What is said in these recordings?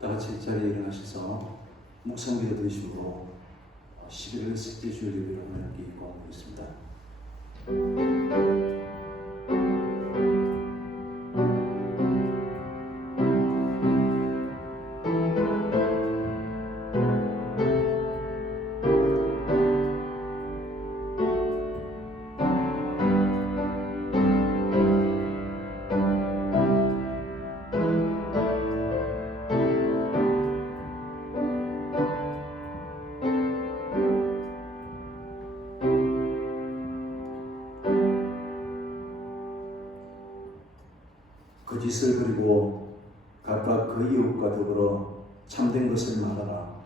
다 같이 자리에 일어나셔서 묵상기도 드시고 11월 색계 주일 예배로 함께 입고 있습니다. 거짓을 그리고 각각 그 이웃과 더불어 참된 것을 말하라.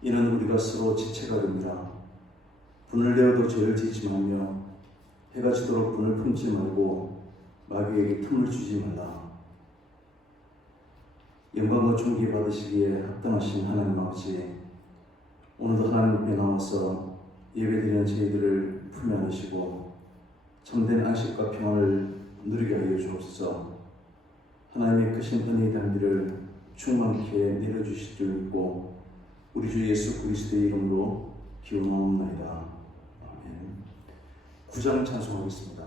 이는 우리가 서로 지체가 됩니다. 분을 내어도 죄를 짓지 말며 해가 지도록 분을 품지 말고 마귀에게 틈을 주지 말라. 영광과 존귀 받으시기에 합당하신 하나님 아버지, 오늘도 하나님 앞에 나와서 예배드리는 저희들을 품에 안으시고 참된 안식과 평안을 누리게 하여 주옵소서. 하나님의 크신 은혜의 단비를 충만케 내려주실 줄 믿고 우리 주 예수 그리스도의 이름으로 기원하옵나이다. 아멘. 9장 찬송하겠습니다.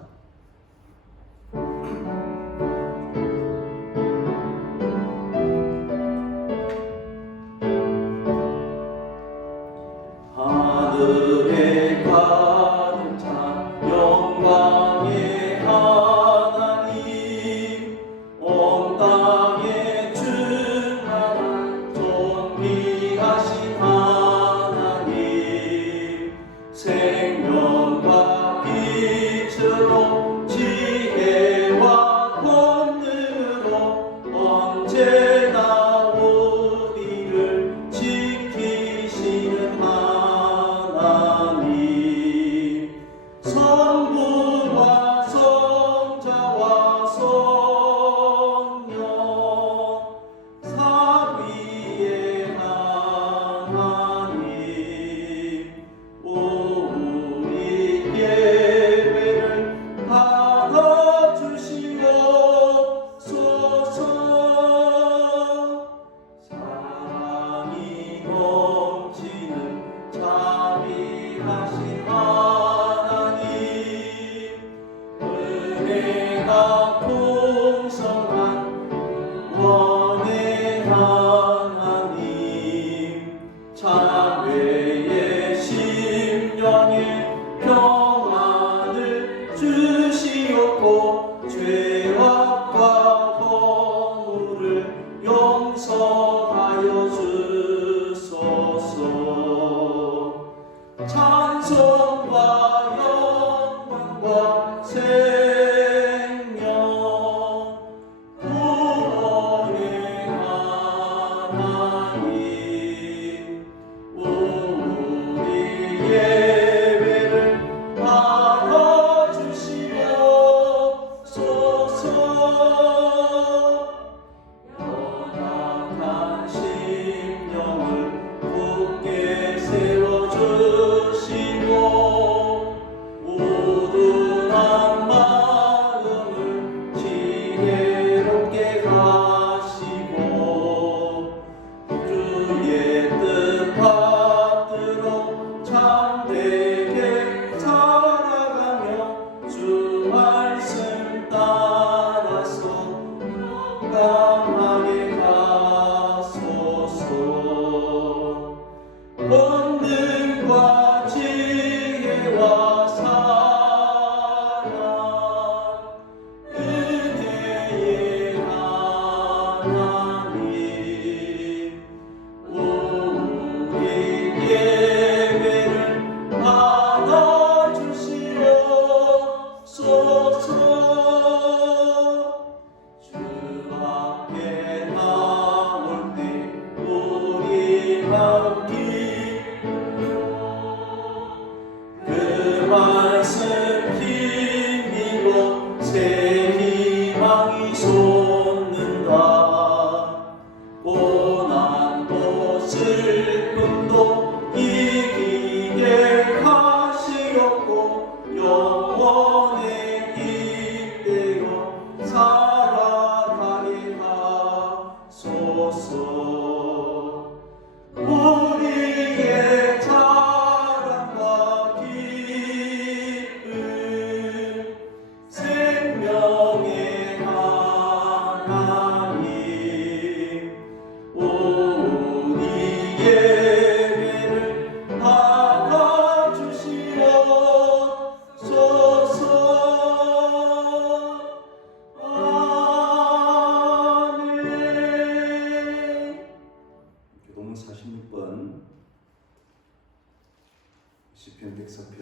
하늘에 가득 찬 영광의 하나님, 온 땅에 충만한 존귀하신 하나님, 생명과 빛으로 하옵소서. 우리의 자랑과 기쁨 생명의 하나님, 우리 예배를 받아주시옵소서. 아멘. 교동 46번 시편 104편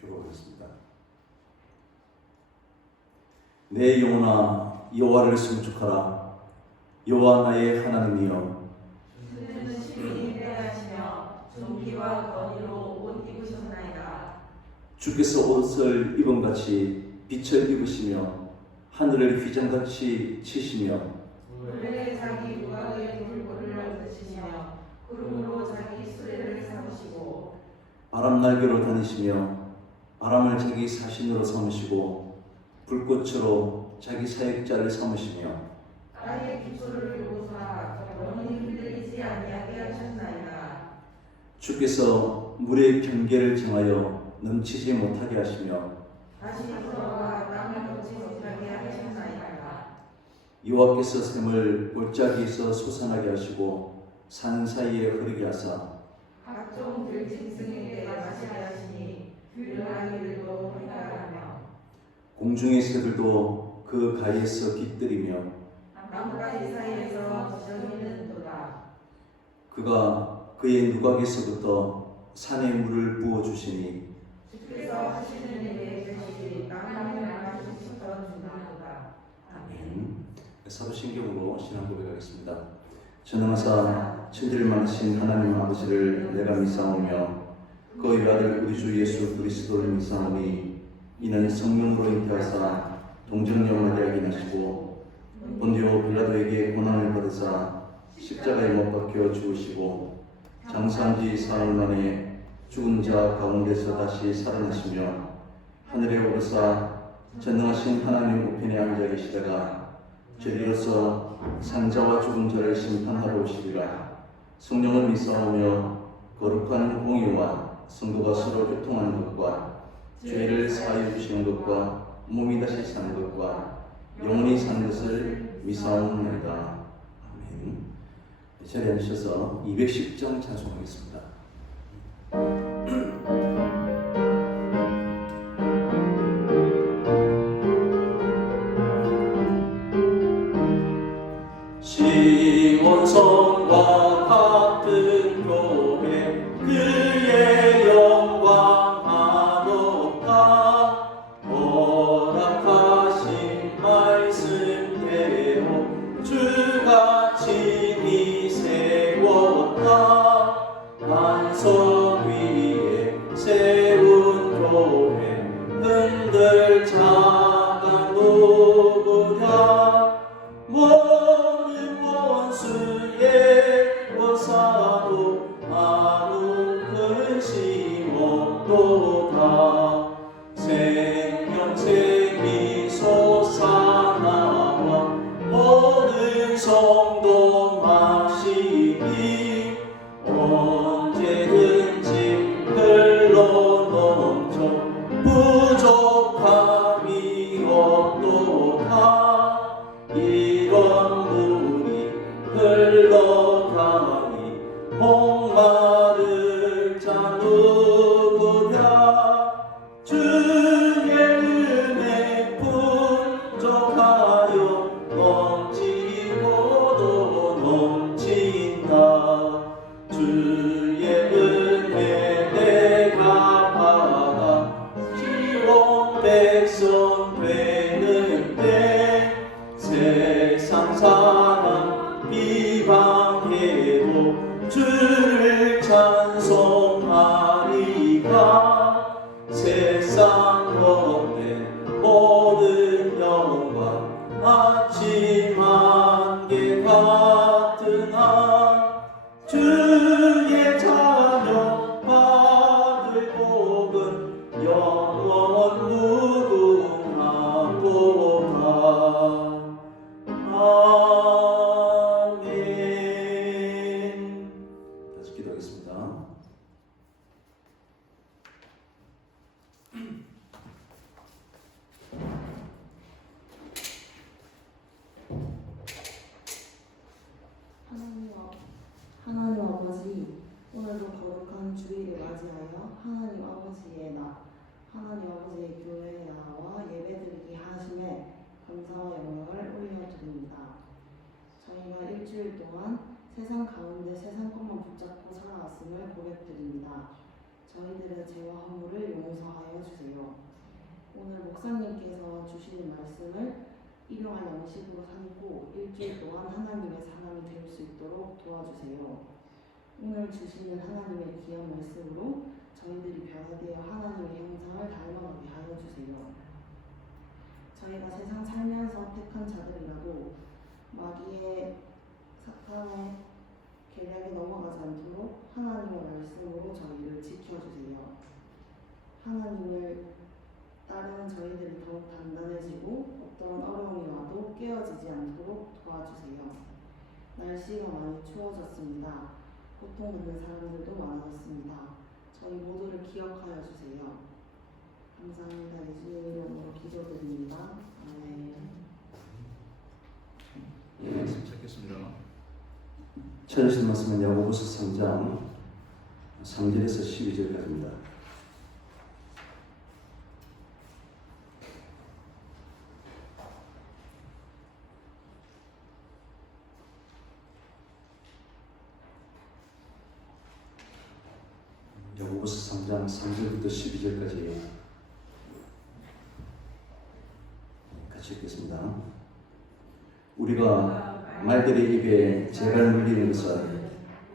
교독하겠습니다. 내 영혼아 여호와를 송축하라. 여호와 나의 하나님이여, 주는 심히 인내하시며 존귀와 권위로 옷 입으셨나이다. 주께서 옷을 입음같이 빛을 입으시며 하늘을 휘장같이 치시며 물에 자기 무각의 불꽃을 얹으시며 구름으로 자기 수레를 삼으시고 바람 날개로 다니시며 바람을 자기 사신으로 삼으시고 불꽃으로 자기 사역자를 삼으시며 땅의 기초를 두고사 영원히 흔들리지 아니하게 하셨나이다. 주께서 물의 경계를 정하여 넘치지 못하게 하시며 다시 들어와 땅을 걷지 못하게 하셨나이다. 여호와께서 샘을 골짜기에서 솟아나게 하시고 산 사이에 흐르게 하사 각종 들짐승에게 마시게 하시니 들나귀들도 행하며 공중의 새들도 그 가에서 깃들이며 나뭇가지 사이에서 지저귀는도다. 그가 그의 누각에서부터 산에 물을 부어주시니 주께서 하시는 일에 계시지 땅을 마시시던 주는도다. 아멘. 사도신경으로 신앙 고백하겠습니다. 전능하사 천지를 만드신 하나님 아버지를 내가 믿사오며 그 외아들 우리 주 예수 그리스도를 믿사오니 이는 성령으로 잉태하사 동정녀 마리아에게 나시고 본디오 빌라도에게 고난을 받으사 십자가에 못 박혀 죽으시고 장사한 지 사흘 만에 죽은 자 가운데서 다시 살아나시며 하늘에 오르사 전능하신 하나님 우편에 앉아 계시다가 저리로서 산자와 죽은 자를 심판하러 오시리라. 성령을 믿사오며 거룩한 공의와 성도가 서로 교통하는 것과 죄를 사하여 주시는 것과 몸이 다시 사는 것과 영원히 사는 것을 믿사옵나이다. 아멘. 자리에 앉으셔서 210장 찬송하겠습니다. 시온성과 같은 교회 그의 영광 한없다. 허락하신 말씀대로 주가 친히 세웠다. 반석 위에 세운 교회 흔들 자가 누구랴. 모든 원수의 원사도 아무 근심 없도다. 생명샘이 솟아나와 모든 성도 마시니 언제든지 흘러넘쳐 부족함이 없도다. 이런 물이 흘러가니 목마를 자 누구랴. 주의 은혜 풍족하여 넘치고도 넘친다. 주의 은혜 내가 받아 시온 백성 되는데 세상 사람 비방해도 주를 찬송하리라. 세상 것된 모든 영광 아침 안개 같으나 주의 자녀 받을 복은 영원 무궁하도다. 아멘. 하나님 아버지, 오늘도 거룩한 주일을 맞이하여 하나님 아버지의 교회에 나와 예배드리게 하심에 감사와 영광을 올려드립니다. 저희가 일주일 동안 세상 가운데 세상 것만 붙잡고 살아왔음을 고백드립니다. 저희들의 죄와 허물을 용서하여 주세요. 오늘 목사님께서 주시는 말씀을 일용할 양식으로 삼고 일주일 동안 하나님의 사람이 될 수 있도록 도와주세요. 오늘 주시는 하나님의 귀한 말씀으로 저희들이 변화되어 하나님의 형상을 닮아가게 하여 주세요. 저희가 세상 살면서 택한 자들이라도 마귀의 사탄의 계략에 넘어가지 않도록 하나님의 말씀으로 저희를 지켜주세요. 하나님을 따르는 저희들이 더욱 단단해지고 어떤 어려움이 와도 깨어지지 않도록 도와주세요. 날씨가 많이 추워졌습니다. 고통받는 사람들도 많아졌습니다. 저희 모두를 기억하여 주세요. 감사합니다. 예수님의 이름으로 기도드립니다. 아멘. 말씀 찾겠습니다. 찾으신 말씀은 야고보서 3장 3절에서 12절까지입니다. 야고보서 3장 3절부터 12절까지 같이 읽겠습니다. 우리가 말들의 입에 재갈 물리는 것은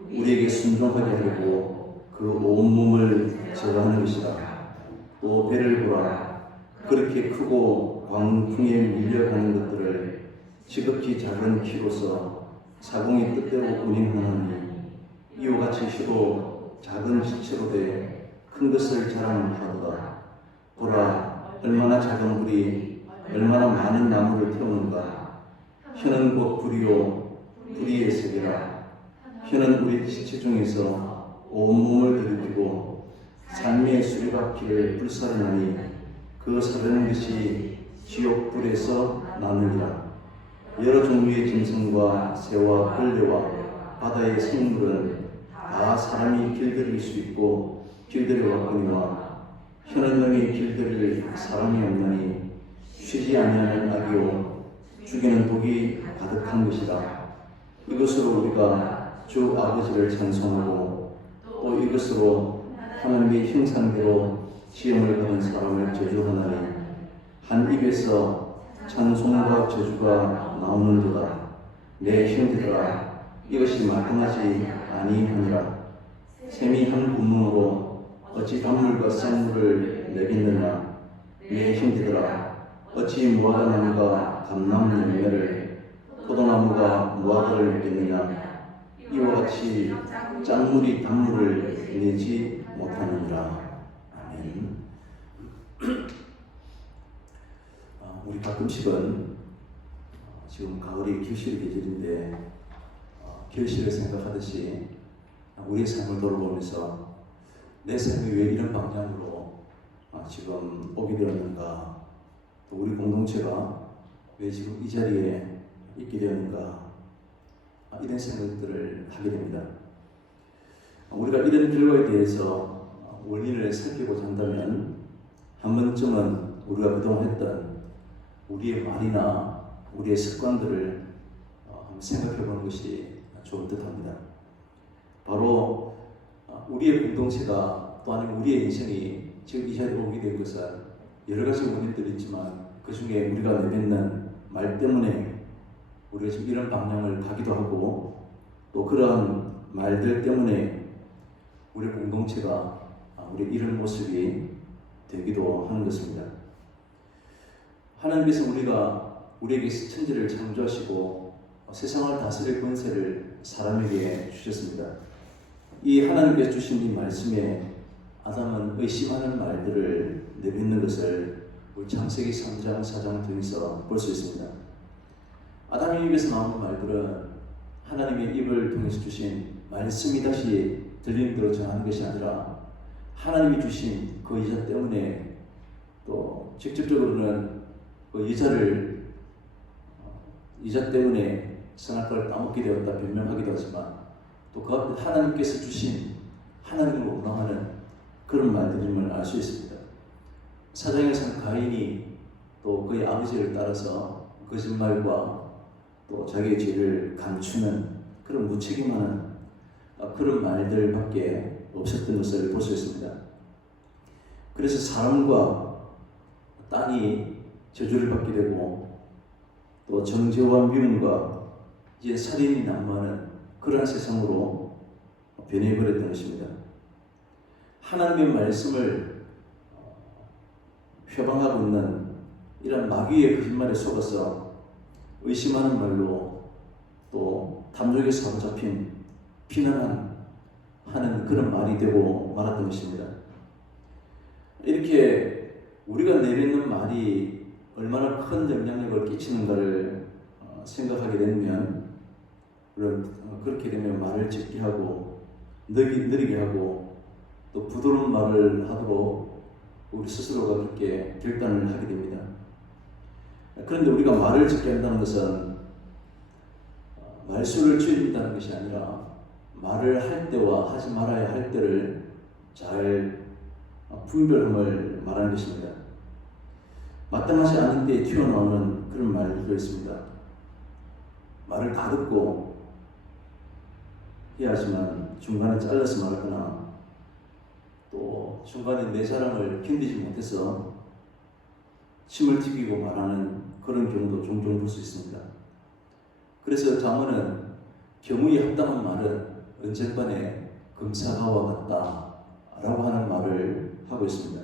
우리에게 순종하게 하려고 그 온몸을 제어하는 것이다. 또 배를 보라. 그렇게 크고 광풍에 밀려가는 것들을 지극히 작은 키로서 사공이 뜻대로 운행하느니 이와 같이 시도 작은 지체로 돼 큰 것을 자랑하도다. 보라, 얼마나 작은 불이 얼마나 많은 나무를 태우는가. 혀는 곧 불이요 불의의 색이라. 혀는 우리 지체 중에서 온몸을 더럽히고 삶의 수리바퀴를 불사르나니 그 사르는 것이 지옥불에서 나느니라. 여러 종류의 짐승과 새와 벌레와 바다의 생물은 다 사람이 길들일 수 있고 길들여 왔거니와 혀는 능히 길들일 사람이 없나니 쉬지 아니하는 악이요 죽이는 독이 가득한 것이다. 이것으로 우리가 주 아버지를 찬송하고 또 이것으로 하나님의 형상대로 지음을 받은 사람을 저주하나니 한 입에서 찬송과 저주가 나오는도다. 내 형제들아, 이것이 마땅하지 아니하니라. 샘이 한 구멍으로 어찌 단물과 샘물을 내겠느냐. 내 형제들아, 어찌 무화과나무가 감나무 열매를 포도나무가 무화과를 맺겠느냐. 이와 같이 짠물이 단물을 내지 못하느니라. 아멘. 우리 가끔씩은 지금 가을이 결실의 계절인데 결실을 생각하듯이 우리의 삶을 돌아보면서 내 삶이 왜 이런 방향으로 지금 오게 되었는가, 또 우리 공동체가 왜 지금 이 자리에 있게 되었는가, 이런 생각들을 하게 됩니다. 우리가 이런 결과에 대해서 원인을 살피고자 한다면 한 번쯤은 우리가 그동안 했던 우리의 말이나 우리의 습관들을 한번 생각해 보는 것이 좋을 듯 합니다. 바로 우리의 공동체가 또 아니면 우리의 인생이 지금 이 자리에 오게 된 것은 여러 가지 원인들이 있지만 그 중에 우리가 내뱉는 말 때문에 우리가 지금 이런 방향을 가기도 하고 또 그러한 말들 때문에 우리 공동체가 우리 이런 모습이 되기도 하는 것입니다. 하나님께서 우리에게 천지를 창조하시고 세상을 다스릴 권세를 사람에게 주셨습니다. 이 하나님께서 주신 이 말씀에 아담은 의심하는 말들을 내뱉는 것을 우리 창세기 3장 4장 등에서 볼 수 있습니다. 아담의 입에서 나오는 말들은 하나님의 입을 통해서 주신 말씀이 다시 들리는 대로 전하는 것이 아니라 하나님이 주신 그 여자 때문에 또 직접적으로는 그 여자 때문에 선악과를 따먹게 되었다 변명하기도 하지만 또 그 앞에 하나님께서 주신 하나님을 원망하는 그런 말들임을 알 수 있습니다. 사장에서는 가인이 또 그의 아버지를 따라서 거짓말과 또 자기의 죄를 감추는 그런 무책임하는 그런 말들밖에 없었던 것을 볼 수 있습니다. 그래서 사람과 땅이 저주를 받게 되고 또 정죄와 미움과 이제 살인이 난무하는 그러한 세상으로 변해버렸던 것입니다. 하나님의 말씀을 표방하고 있는 이런 마귀의 거짓말에 속아서 의심하는 말로 또 탐욕에 사로잡힌 비난하는 그런 말이 되고 말았던 것입니다. 이렇게 우리가 내뱉는 말이 얼마나 큰 영향력을 끼치는가를 생각하게 되면 그렇게 되면 말을 적게 하고 느리게 하고 또 부드러운 말을 하도록 우리 스스로가 그렇게 결단을 하게 됩니다. 그런데 우리가 말을 적게 한다는 것은 말수를 줄인다는 것이 아니라 말을 할 때와 하지 말아야 할 때를 잘 분별함을 말하는 것입니다. 마땅하지 않은 때에 튀어나오는 그런 말들도 있습니다. 말을 다 듣고 해야지만 중간에 잘라서 말하거나 또 중간에 내 자랑을 견디지 못해서 침을 튀기고 말하는 그런 경우도 종종 볼 수 있습니다. 그래서 잠언은 경우에 합당한 말은 언젠간에 금사과와 같다 라고 하는 말을 하고 있습니다.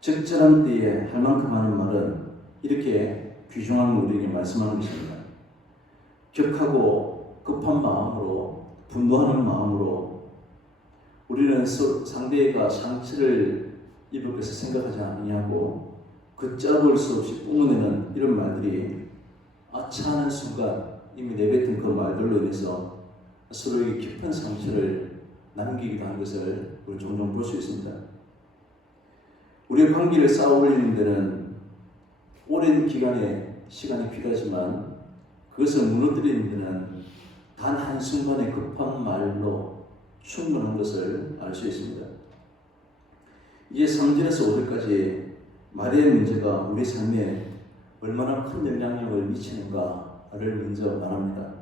적절한 때에 할 만큼 하는 말은 이렇게 귀중한 우리에게 말씀하는 것입니다. 격하고 급한 마음으로 분노하는 마음으로 우리는 상대가 상처를 입을 것을 생각하지 아니하고 걷잡을 수 없이 뿜어내는 이런 말들이 아차하는 순간 이미 내뱉은 그 말들로 인해서 서로에게 깊은 상처를 남기기도 하는 것을 우리 종종 볼 수 있습니다. 우리의 관계를 쌓아 올리는 데는 오랜 기간의 시간이 필요하지만 그것을 무너뜨리는 데는 단 한순간의 급한 말로 충분한 것을 알 수 있습니다. 이제 3절에서 5절까지 말의 문제가 우리 삶에 얼마나 큰 영향력을 미치는가를 먼저 말합니다.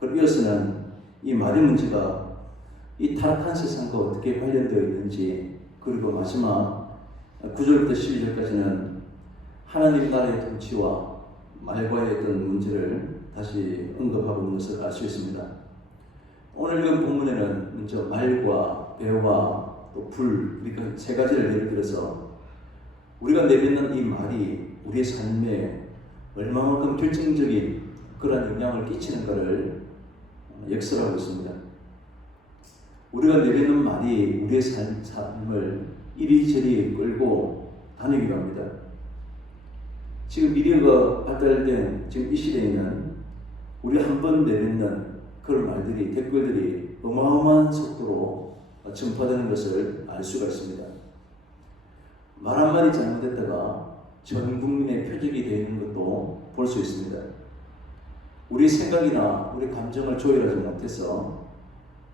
그리고 이어서는 이 말의 문제가 이 타락한 세상과 어떻게 관련되어 있는지, 그리고 마지막 9절부터 12절까지는 하나님 나라의 통치와 말과의 어떤 문제를 다시 언급하고 있는 것을 알 수 있습니다. 오늘 읽은 본문에는 먼저 말과 배와 또 불, 그러니까 세 가지를 예를 들어서 우리가 내뱉는 이 말이 우리의 삶에 얼마만큼 결정적인 그런 영향을 끼치는가를 역설하고 있습니다. 우리가 내뱉는 말이 우리의 삶을 이리저리 끌고 다니기도 합니다. 지금 미디어가 발달된 지금 이 시대에는 우리 한 번 내뱉는 그런 말들이, 댓글들이 어마어마한 속도로 전파되는 것을 알 수가 있습니다. 말 한마디 잘못했다가 전 국민의 표적이 되어 있는 것도 볼 수 있습니다. 우리 생각이나 우리 감정을 조율하지 못해서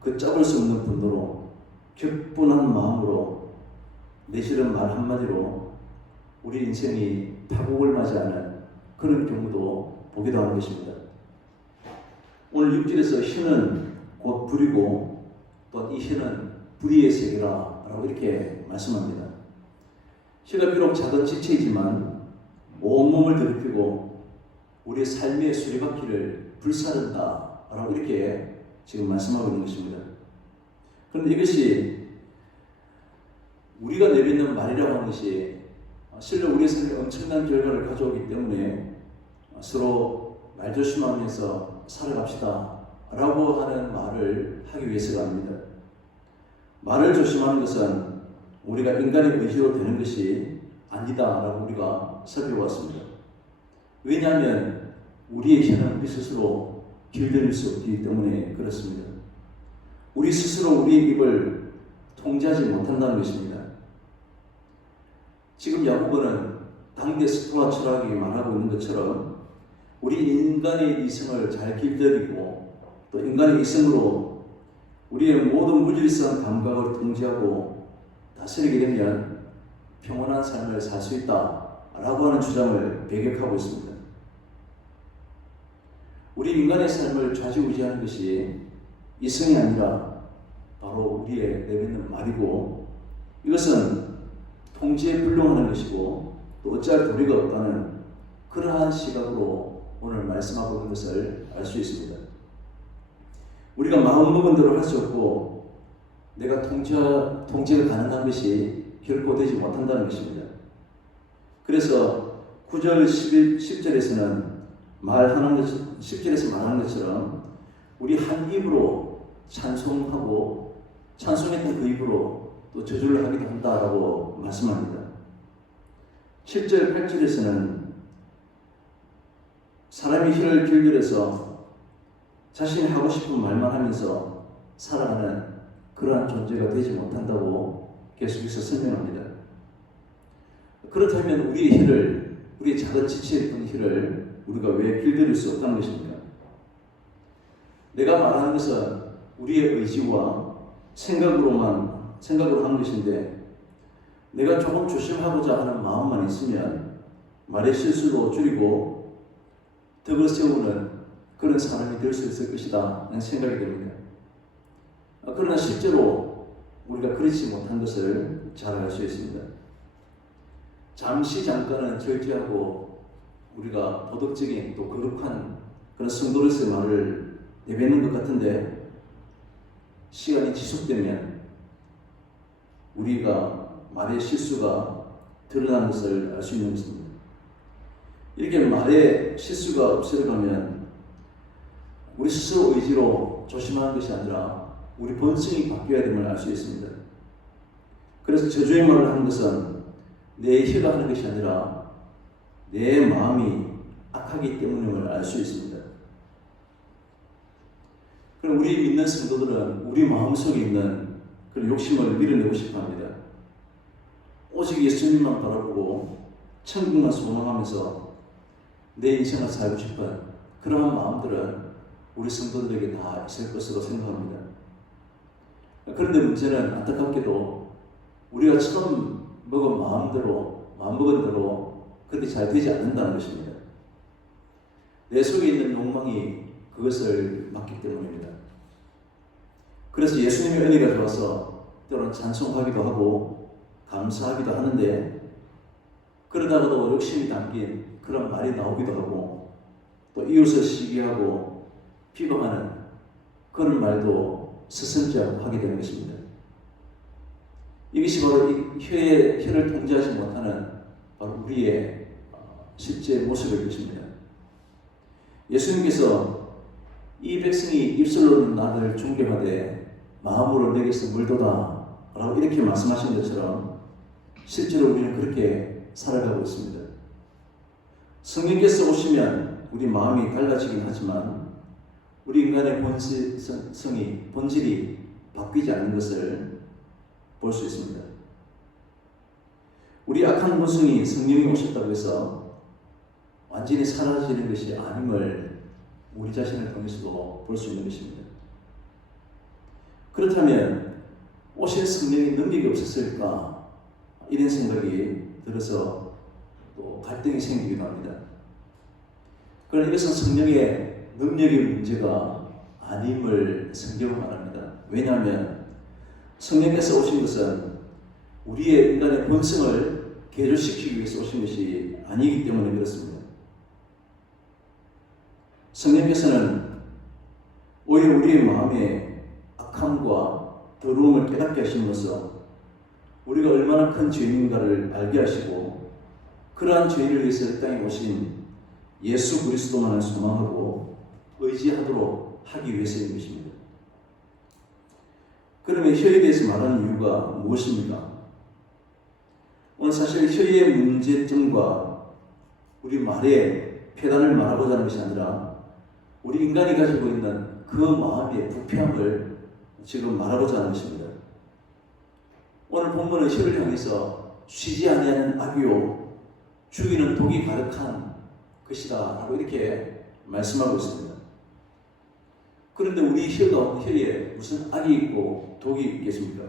걷잡을 수 없는 분노로 격분한 마음으로 내실은 말 한마디로 우리 인생이 파국을 맞이하는 그런 경우도 보기도 하는 것입니다. 오늘 6절에서 혀는 곧 불이고 또 이 혀는 불의의 세계라 라고 이렇게 말씀합니다. 혀가 비록 작은 지체이지만 온몸을 더럽히고 우리의 삶의 수레바퀴를 불사른다 라고 이렇게 지금 말씀하고 있는 것입니다. 그런데 이것이 우리가 내뱉는 말이라고 하는 것이 실로 우리의 삶에 엄청난 결과를 가져오기 때문에 서로 말조심하면서 살아갑시다 라고 하는 말을 하기 위해서가 아닙니다. 말을 조심하는 것은 우리가 인간의 의지로 되는 것이 아니다 라고 우리가 살펴보았습니다. 왜냐하면 우리의 혀는 우리 스스로 길들일 수 없기 때문에 그렇습니다. 우리 스스로 우리의 입을 통제하지 못한다는 것입니다. 지금 야고보는 당대 스토아 철학이 말하고 있는 것처럼 우리 인간의 이성을 잘 길들이고 또 인간의 이성으로 우리의 모든 무질서한 감각을 통제하고 다스리게 되면 평온한 삶을 살 수 있다라고 하는 주장을 배격하고 있습니다. 우리 인간의 삶을 좌지우지하는 것이 이성이 아니라 바로 우리의 내뱉는 말이고, 이것은 통제에 불능하는 것이고 또 어찌할 도리가 없다는 그러한 시각으로 오늘 말씀하고 있는 것을 알 수 있습니다. 우리가 마음먹은 대로 할 수 없고 내가 통제가 가능한 것이 결코 되지 못한다는 것입니다. 그래서 9절 10절에서는 말하는 것, 10절에서 말하는 것처럼 우리 한 입으로 찬송하고 찬송했던 그 입으로 또 저주를 하기도 한다라고 말씀합니다. 7절 8절에서는 사람이 혀를 길들여서 자신이 하고 싶은 말만 하면서 살아가는 그러한 존재가 되지 못한다고 계속해서 설명합니다. 그렇다면 우리의 혀를, 우리의 작은 지체였던 혀를 우리가 왜 길들일 수 없다는 것입니까? 내가 말하는 것은 우리의 의지와 생각으로 하는 것인데, 내가 조금 조심하고자 하는 마음만 있으면 말의 실수도 줄이고 덕을 세우는 그런 사람이 될 수 있을 것이다 하는 생각이 듭니다. 그러나 실제로 우리가 그렇지 못한 것을 잘 알 수 있습니다. 잠깐은 절제하고 우리가 도덕적인 또 거룩한 그런 성도로서의 말을 내뱉는 것 같은데, 시간이 지속되면 우리가 말의 실수가 드러나는 것을 알 수 있는 것입니다. 이렇게 말의 실수가 없어져가면 우리 스스로 의지로 조심하는 것이 아니라 우리 본성이 바뀌어야 됨을 알 수 있습니다. 그래서 저주의 말을 하는 것은 내 혀가 하는 것이 아니라 내 마음이 악하기 때문임을 알 수 있습니다. 그럼 우리 믿는 성도들은 우리 마음속에 있는 그런 욕심을 밀어내고 싶어 합니다. 오직 예수님만 바라보고 천국만 소망하면서 내 인생을 살고 싶은 그러한 마음들은 우리 성도들에게 다 있을 것으로 생각합니다. 그런데 문제는 안타깝게도 우리가 처음 마음 먹은 대로 그렇게 잘 되지 않는다는 것입니다. 내 속에 있는 욕망이 그것을 막기 때문입니다. 그래서 예수님의 은혜가 좋아서 때로는 찬송하기도 하고 감사하기도 하는데, 그러다가도 욕심이 담긴 그런 말이 나오기도 하고 또 이웃을 시기하고 비방하는 그런 말도 스승지 않고 하게 되는 것입니다. 이것이 바로 혀를 통제하지 못하는 바로 우리의 실제 모습일 것입니다. 예수님께서 이 백성이 입술로는 나를 존경하되 마음으로 내게서 물도다 라고 이렇게 말씀하신 것처럼 실제로 우리는 그렇게 살아가고 있습니다. 성령께서 오시면 우리 마음이 달라지긴 하지만 우리 인간의 본질이 바뀌지 않는 것을 볼 수 있습니다. 우리 악한 본성이 성령이 오셨다고 해서 완전히 사라지는 것이 아님을 우리 자신을 통해서도 볼 수 있는 것입니다. 그렇다면 오실 성령의 능력이 없었을까? 이런 생각이 들어서 또 갈등이 생기기도 합니다. 그러나 이것은 성령의 능력의 문제가 아님을 성경은 말합니다. 왜냐하면 성령께서 오신 것은 우리의 인간의 본성을 개조시키기 위해서 오신 것이 아니기 때문에 그렇습니다. 성령께서는 오히려 우리의 마음의 악함과 더러움을 깨닫게 하심으로써 우리가 얼마나 큰 죄인인가를 알게 하시고, 그러한 죄인을 위해서 이 땅에 오신 예수 그리스도만을 소망하고 의지하도록 하기 위해서인 것입니다. 그러면 혀에 대해서 말하는 이유가 무엇입니까? 오늘 사실 혀의 문제점과 우리 말의 폐단을 말하고자 하는 것이 아니라 우리 인간이 가지고 있는 그 마음의 부패함을 지금 말하고자 하는 것입니다. 오늘 본문은 혀를 향해서 쉬지 아니하는 악이요 죽이는 독이 가득한 것이다 라고 이렇게 말씀하고 있습니다. 그런데 우리 혀에 무슨 악이 있고 독이 있겠습니까?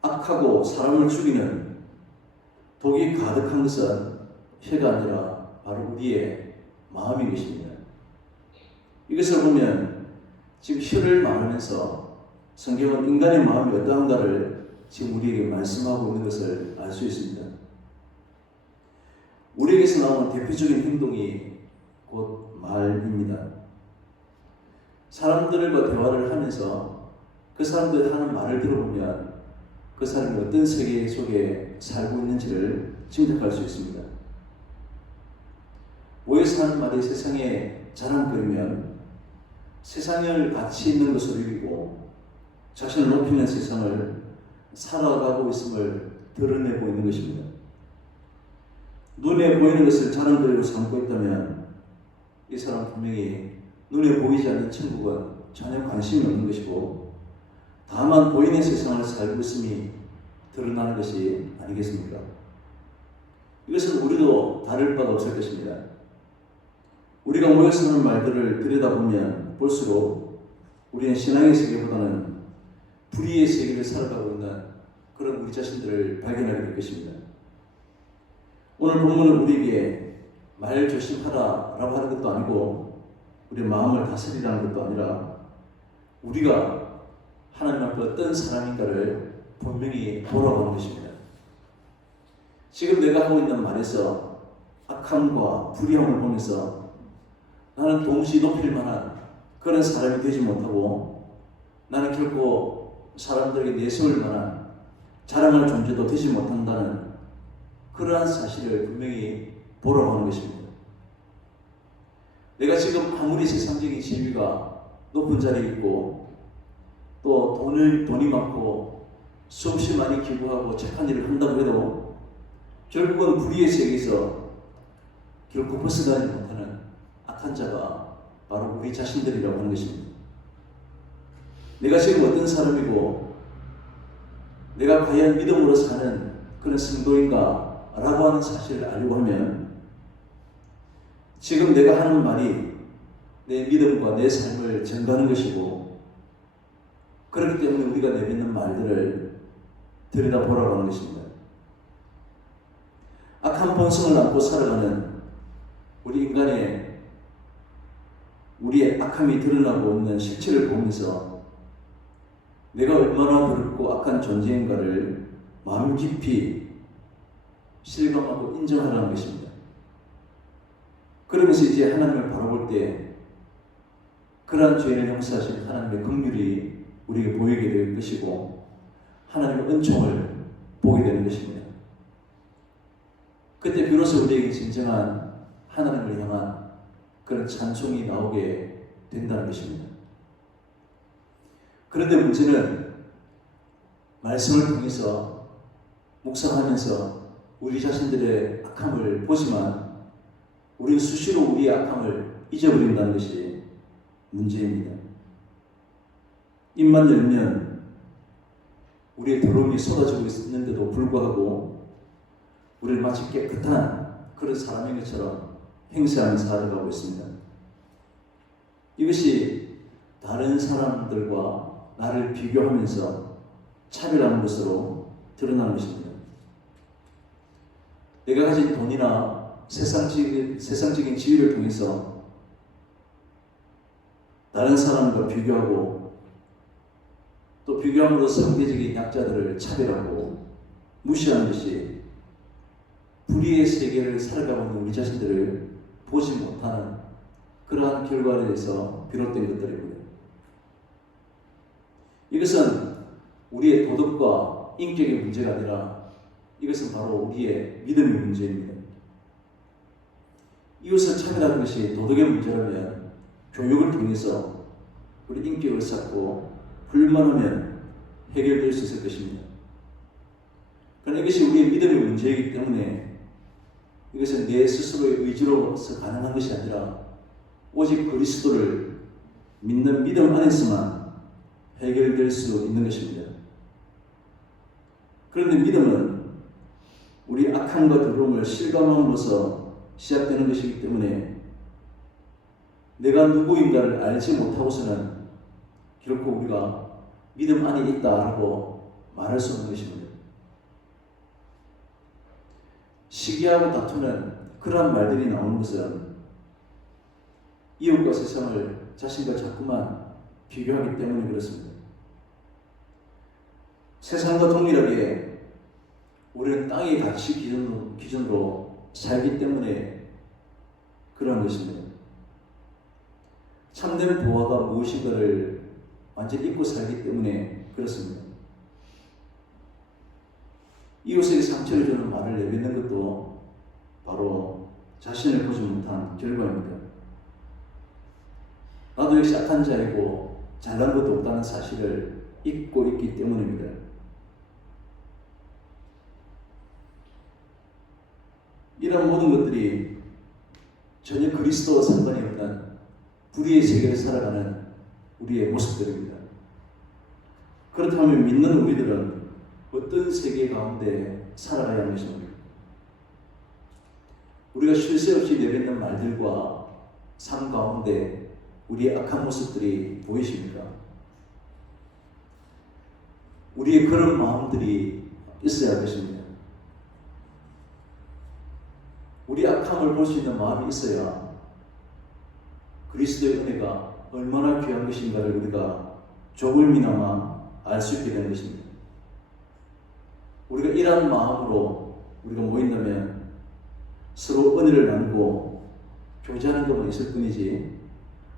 악하고 사람을 죽이는 독이 가득한 것은 혀가 아니라 바로 우리의 마음인 것입니다. 이것을 보면 지금 혀를 말하면서 성경은 인간의 마음이 어떠한가를 지금 우리에게 말씀하고 있는 것을 알 수 있습니다. 우리에게서 나오는 대표적인 행동이 곧 말입니다. 사람들과 대화를 하면서 그 사람들이 하는 말을 들어보면 그 사람이 어떤 세계 속에 살고 있는지를 짐작할 수 있습니다. 모여서 하는 말이 세상에 자랑거리면 세상을 가치 있는 것으로 여기고 자신을 높이는 세상을 살아가고 있음을 드러내고 있는 것입니다. 눈에 보이는 것을 자랑거리로 삼고 있다면 이 사람 분명히 눈에 보이지 않는 천국은 전혀 관심이 없는 것이고 다만 보이는 세상을 살고 있음이 드러나는 것이 아니겠습니까? 이것은 우리도 다를 바가 없을 것입니다. 우리가 모여서 하는 말들을 들여다보면 볼수록 우리는 신앙의 세계보다는 불의의 세계를 살아가고 있는 그런 우리 자신들을 발견하게 될 것입니다. 오늘 본문은 우리에게 말 조심하라라고 하는 것도 아니고 우리의 마음을 다스리라는 것도 아니라 우리가 하나님 앞에 어떤 사람인가를 분명히 보라고 하는 것입니다. 지금 내가 하고 있는 말에서 악함과 불의함을 보면서 나는 동시 높일 만한 그런 사람이 되지 못하고 나는 결코 사람들에게 내세울 만한 자랑할 존재도 되지 못한다는 그러한 사실을 분명히 보라고 하는 것입니다. 내가 지금 아무리 세상적인 지위가 높은 자리에 있고 또 돈이 많고 수없이 많이 기부하고 착한 일을 한다고 해도 결국은 불의의 세계에서 결코 벗어나지 못하는 악한 자가 바로 우리 자신들이라고 하는 것입니다. 내가 지금 어떤 사람이고 내가 과연 믿음으로 사는 그런 성도인가 라고 하는 사실을 알려고 하면 지금 내가 하는 말이 내 믿음과 내 삶을 증거하는 것이고 그렇기 때문에 우리가 내뱉는 말들을 들여다보라고 하는 것입니다. 악한 본성을 안고 살아가는 우리의 악함이 드러나고 있는 실체를 보면서 내가 얼마나 더럽고 악한 존재인가를 마음 깊이 실감하고 인정하라는 것입니다. 그러면서 이제 하나님을 바라볼 때 그러한 죄를 용서하신 하나님의 긍휼이 우리에게 보이게 될 것이고 하나님의 은총을 보게 되는 것입니다. 그때 비로소 우리에게 진정한 하나님을 향한 그런 찬송이 나오게 된다는 것입니다. 그런데 문제는 말씀을 통해서 묵상하면서 우리 자신들의 악함을 보지만 우리는 수시로 우리의 악함을 잊어버린다는 것이 문제입니다. 입만 열면 우리의 더러움이 쏟아지고 있는데도 불구하고 우리는 마치 깨끗한 그런 사람인 것처럼 행세하며 살아가고 있습니다. 이것이 다른 사람들과 나를 비교하면서 차별하는 것으로 드러나는 것입니다. 내가 가진 돈이나 세상적인 지위를 통해서 다른 사람과 비교하고 또 비교함으로 상대적인 약자들을 차별하고 무시하는 것이 불의의 세계를 살아가고 있는 우리 자신들을 보지 못하는 그러한 결과에서 비롯된 것들입니다. 이것은 우리의 도덕과 인격의 문제가 아니라 이것은 바로 우리의 믿음의 문제입니다. 이것을 차별하는 것이 도덕의 문제라면 교육을 통해서 우리 인격을 쌓고 훈련만 하면 해결될 수 있을 것입니다. 그러나 이것이 우리의 믿음의 문제이기 때문에 이것은 내 스스로의 의지로서 가능한 것이 아니라 오직 그리스도를 믿는 믿음 안에서만 해결될 수 있는 것입니다. 그런데 믿음은 우리 악함과 더러움을 실감함으로써 시작되는 것이기 때문에 내가 누구인가를 알지 못하고서는 결코 우리가 믿음 안에 있다라고 말할 수 없는 것입니다. 시기하고 다투는 그러한 말들이 나오는 것은 이웃과 세상을 자신과 자꾸만 비교하기 때문에 그렇습니다. 세상과 동일하게 우리는 땅의 가치 기준으로 살기 때문에 그러한 것입니다. 참된 보화가 무엇인가를 완전히 잊고 살기 때문에 그렇습니다. 이웃에게 상처를 주는 말을 내뱉는 것도 바로 자신을 보지 못한 결과입니다. 나도 역시 악한 자이고 잘난 것도 없다는 사실을 잊고 있기 때문입니다. 이런 모든 것들이 전혀 그리스도와 상관이 없는 불의의 세계를 살아가는 우리의 모습들입니다. 그렇다면 믿는 우리들은 어떤 세계 가운데 살아가야 하는 것입니까? 우리가 쉴 새 없이 내뱉는 말들과 삶 가운데 우리의 악한 모습들이 보이십니까? 우리의 그런 마음들이 있어야 할 것입니다. 우리 악함을 볼 수 있는 마음이 있어야 그리스도의 은혜가 얼마나 귀한 것인가를 우리가 조금이나마 알 수 있게 되는 것입니다. 우리가 이러한 마음으로 우리가 모인다면 서로 은혜를 나누고 교제하는 것만 있을 뿐이지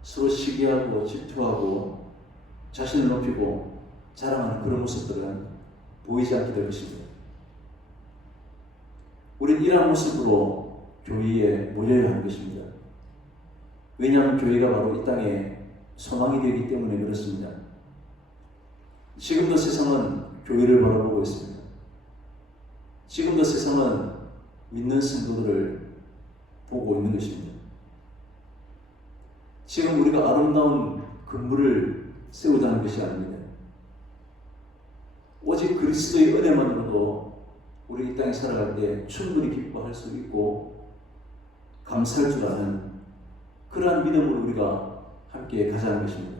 서로 시기하고 질투하고 자신을 높이고 자랑하는 그런 모습들은 보이지 않게 될 것입니다. 우리는 이러한 모습으로 교회에 모여야 하는 것입니다. 왜냐하면 교회가 바로 이 땅에 소망이 되기 때문에 그렇습니다. 지금도 세상은 교회를 바라보고 있습니다. 지금도 세상은 믿는 성도들을 보고 있는 것입니다. 지금 우리가 아름다운 건물을 세우자는 것이 아닙니다. 오직 그리스도의 은혜만으로도 우리 이 땅에 살아갈 때 충분히 기뻐할 수 있고 감사할 줄 아는 그러한 믿음으로 우리가 함께 가자는 것입니다.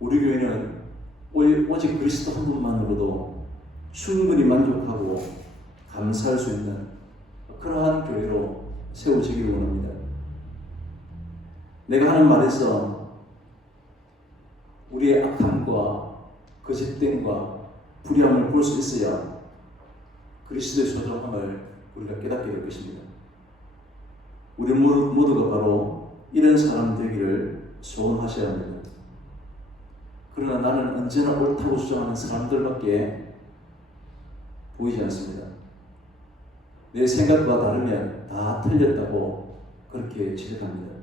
우리 교회는 오직 그리스도 한 분만으로도 충분히 만족하고 감사할 수 있는 그러한 교회로 세워지기를 원합니다. 내가 하는 말에서 우리의 악함과 거짓됨과 불의함을 볼 수 있어야 그리스도의 소중함을 우리가 깨닫게 될 것입니다. 우리 모두가 바로 이런 사람 되기를 소원하셔야 합니다. 그러나 나는 언제나 옳다고 주장하는 사람들밖에 보이지 않습니다. 내 생각과 다르면 다 틀렸다고 그렇게 지적합니다.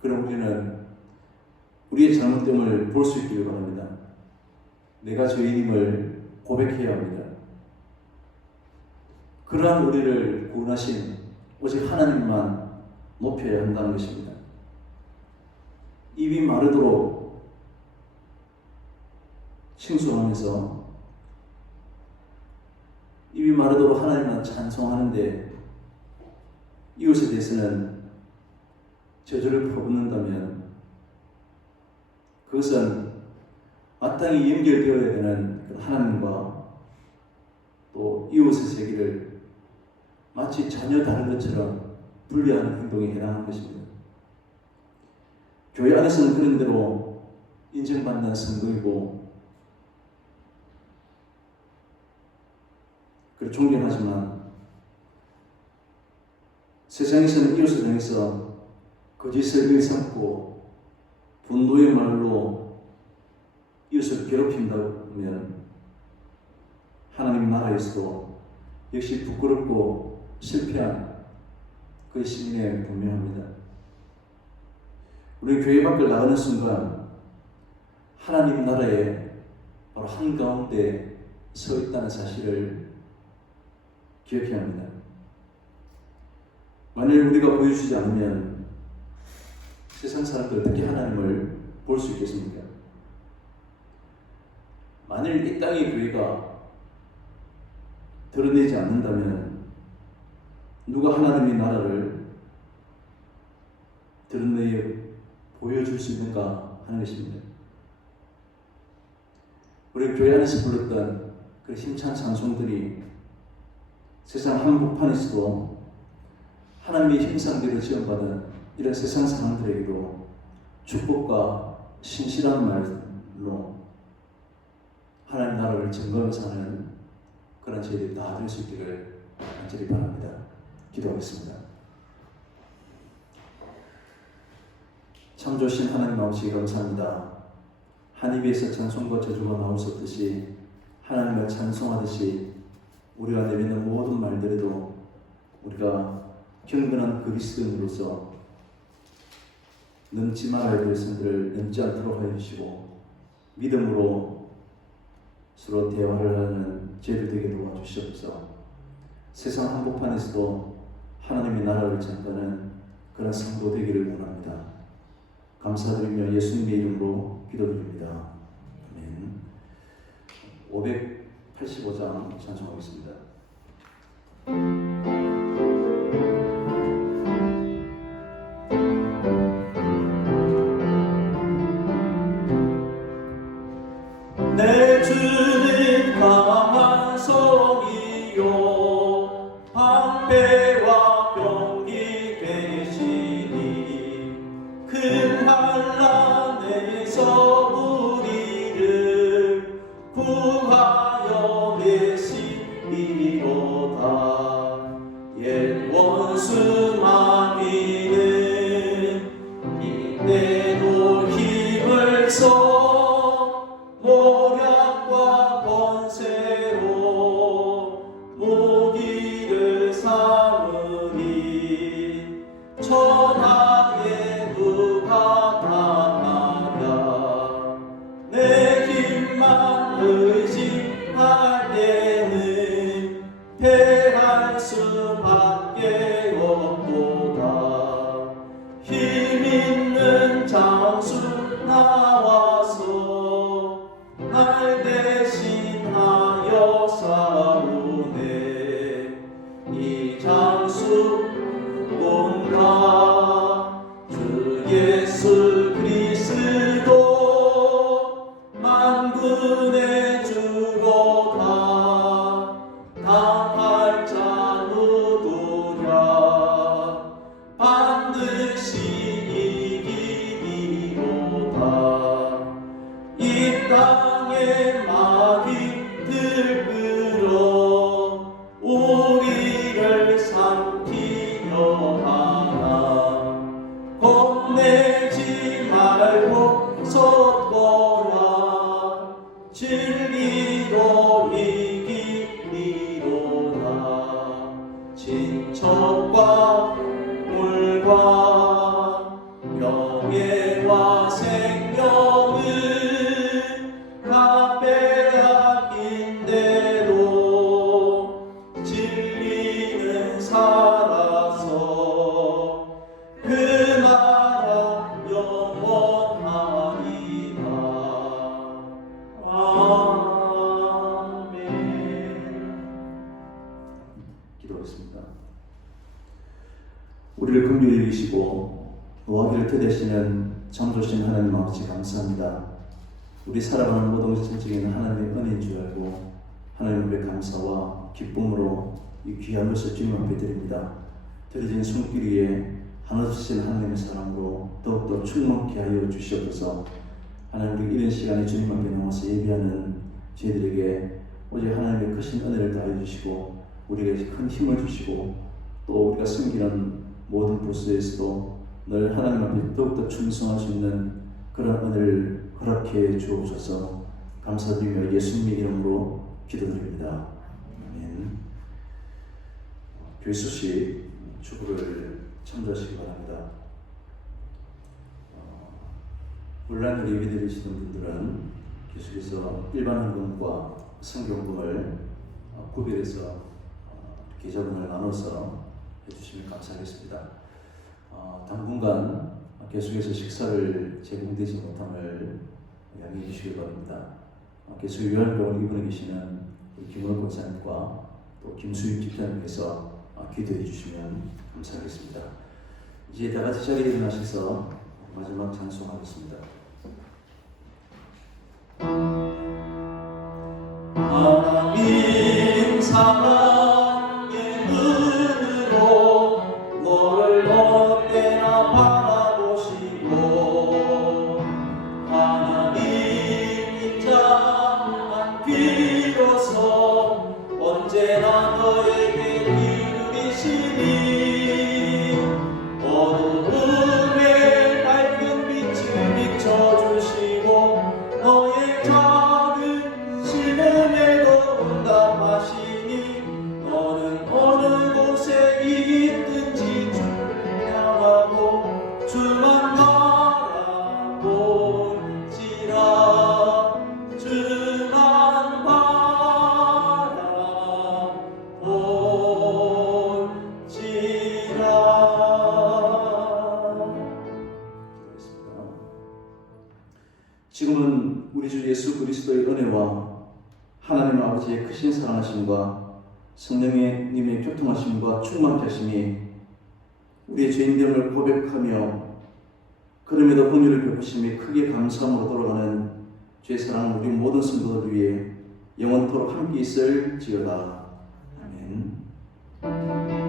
그럼 우리는 우리의 잘못됨을 볼 수 있기를 바랍니다. 내가 죄인임을 고백해야 합니다. 그러한 우리를 구원하신 오직 하나님만 높여야 한다는 것입니다. 입이 마르도록 칭송하면서 입이 마르도록 하나님만 찬송하는데 이웃에 대해서는 저주를 퍼붓는다면 그것은 마땅히 연결되어야 되는 하나님과 또 이웃의 세계를 마치 전혀 다른 것처럼 분리하는 행동에 해당하는 것입니다. 교회 안에서는 그런 대로 인정받는 성도이고 그리고 존경하지만 세상에서는 이웃을 향해서 거짓을 일삼고 분노의 말로 이웃을 괴롭힌다면 하나님 나라에서도 역시 부끄럽고 실패한 그 시민에 분명합니다. 우리 교회 밖을 나가는 순간 하나님 나라에 바로 한가운데 서 있다는 사실을 기억해야 합니다. 만일 우리가 보여주지 않으면 세상 사람들 어떻게 하나님을 볼 수 있겠습니까? 만일 이 땅의 교회가 드러내지 않는다면 누가 하나님의 나라를 들은 너희에 보여줄 수 있는가 하는 것입니다. 우리 교회 안에서 불렀던 그 힘찬 찬송들이 세상 한복판에서도 하나님의 형상대로 지원받은 이런 세상 사람들에게도 축복과 신실한 말로 하나님 나라를 증거하면서 사는 그런 저희들이 다 될 수 있기를 간절히 바랍니다. 기도하겠습니다. 참 좋으신 하나님 아버지 감사합니다. 한 입에서 찬송과 저주가 나오셨듯이 하나님을 찬송하듯이 우리가 내뱉는 모든 말들에도 우리가 경건한 그리스도인으로서 넘지 말아야 될 선들을 넘지 않도록 하여 주시고 믿음으로 서로 대화를 하는 저희들 되게 도와주시옵소서. 세상 한복판에서도 하나님의 나라를 전하는 그런 성도 되기를 원합니다. 감사드리며 예수님의 이름으로 기도드립니다. 아멘. 585장 찬송하겠습니다. 내 주는 강한 성이요 방패와 병기 되시니 큰 환난에서 우리를 구하여 내시리로다. 옛 원수 마귀는 이내도 힘을 써 모략과 권세로 무기를 삼으니 천하에 누가 당하랴. 내 힘만 의지할 때는 패할 수밖에 없도다. 힘 있는 장수 나와서 날 대신하여 싸우네. 이 장수 공과 주 예수 그리스도 만군의 주로다. 당할 자 누구랴. 반드시 이기리로다. 이 땅의 마귀들 끌어 우리를 삼키려 하나. 겁내지 말고 섰거라. 진리로 이기리로다. 친척과 물과 명예와 생명을 다 빼앗긴데도 진리는 살아서 그 나라 영원하리라. 아멘. 기도하겠습니다. 우리를 긍휼히 여기시고 노하기를 되되시는 참 좋으신 하나님 아버지 감사합니다. 우리 살아가는 모든 것이 전적인 하나님의 은혜인 줄 알고 하나님 앞에 감사와 기쁨으로 이 귀한 것을 주님 앞에 드립니다. 드려진 손길 위에 하나님이신 하나님의 사랑으로 더욱더 충만케 하여 주시옵소서. 하나님 우리 이런 시간에 주님 앞에 나와서 예배하는 저희들에게 오직 하나님의 크신 은혜를 더하여 주시고 우리에게 큰 힘을 주시고 또 우리가 섬기는 모든 부스에서도 늘 하나님 앞에 더욱더 충성할 수 있는 그런 은혜를 허락해 주옵소서. 감사드리며 예수님의 이름으로 기도드립니다. 아멘. 교회 소식 축구를 참조하시기 바랍니다. 온라인으로 예배드리시는 분들은 계속해서 일반 헌금과 성경금을 구별해서 계좌번호를 나눠서 해주시면 감사하겠습니다. 당분간 계속해서 식사를 제공되지 못함을 양해해 주시기 바랍니다. 계속 요양병원 입원해 계시는 김원호 권사님과 또 김수임 집사님께서 기도해 주시면 감사하겠습니다. 이제 다 같이 자리에 일어나셔서 마지막 찬송하겠습니다. 하나님 사랑의 눈으로 너를 어느 때나 바라보시고 하나님 인자한 귀로서 언제나 너에게 기울이시니 어두움에 밝은 빛을 비춰주시고 너의 작은 신음에도 응답하시니 너는 어느 곳에 있든지 주를 향하고 주만 바라볼지라 주만 지금은 우리 주 예수 그리스도의 은혜와 하나님 아버지의 크신 사랑하심과 성령님의 교통하심과 충만케 하심이 우리의 죄인됨을 고백하며 그럼에도 긍휼을 베푸심이 크게 감사함으로 돌아가는 죄 사랑 우리 모든 성도들 위해 영원토록 함께 있을지어다. 아멘.